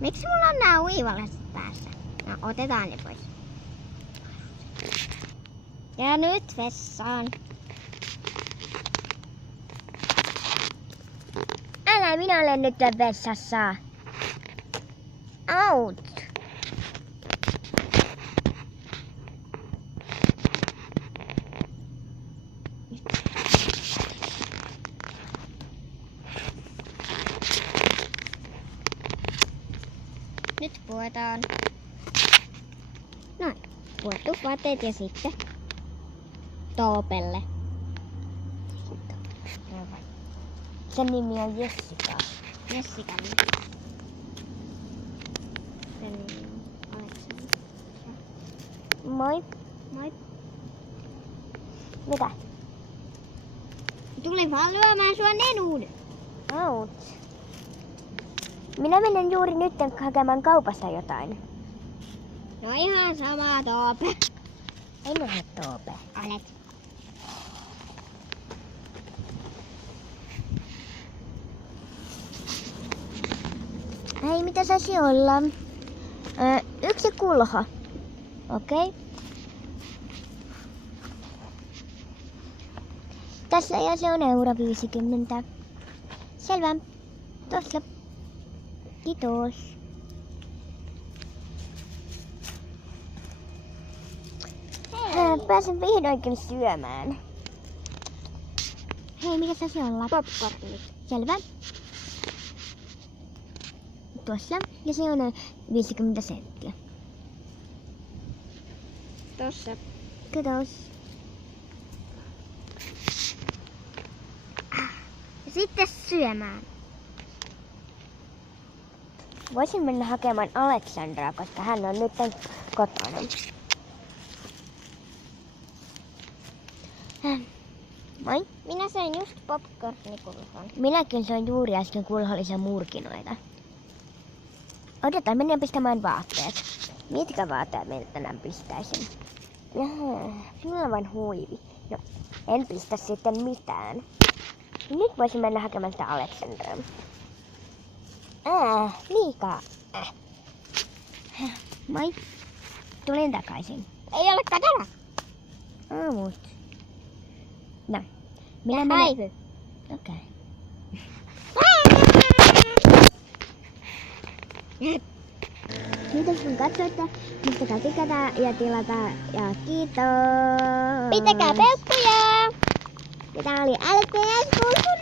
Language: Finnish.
Miksi mulla on nää uivallaset päässä? No, otetaan ne pois. Ja nyt vessaan. Älä, minä olen nyt vessassa. Out. Nyt puetaan. Noin. Puettu vaatteet ja sitten Toopelle. Sen nimi on Jessica. Jessikalle. Sen nimi on Aleksandra. Moi. Moi. Mitä? Tuli vaan lyömään sua nenuun. Out. Minä menen juuri nyt hakemaan kaupasta jotain. No ihan sama, Toope. En ole Toope. Olet. Hei, mitä saisi olla? Yksi kulho. Okei. Tässä ja se on €50. Selvä. Tossa. Kiitos. Pääsen vihdoinkin syömään. Hei, mikä saisi olla? Popcornit. Selvä. Tuossa. Ja se on 50 senttiä. Tossa. Kiitos. Ja sitten syömään. Voisin mennä hakemaan Aleksandraa, koska hän on nyt kotona. Moi. Minä söin just popcornikulhon. Minäkin söin juuri äsken kulhollisia murkinoita. Odotan, menen pistämään vaatteet. Mitkä vaatteet meille tänään pistäisin? Jaha, sinulla on vain huivi. No, en pistä sitten mitään. Nyt voisin mennä hakemaan sitä Aleksandraa. Liikaa. Moi. Tulin takaisin. Ei ole kotona. Aamut. No, minä menen. Okei. Kiitos kun katsoitte. Muistakaa tykätä ja tilata. Ja kiitos. Pitäkää peukkuja. Ja tää oli LPS Kulhun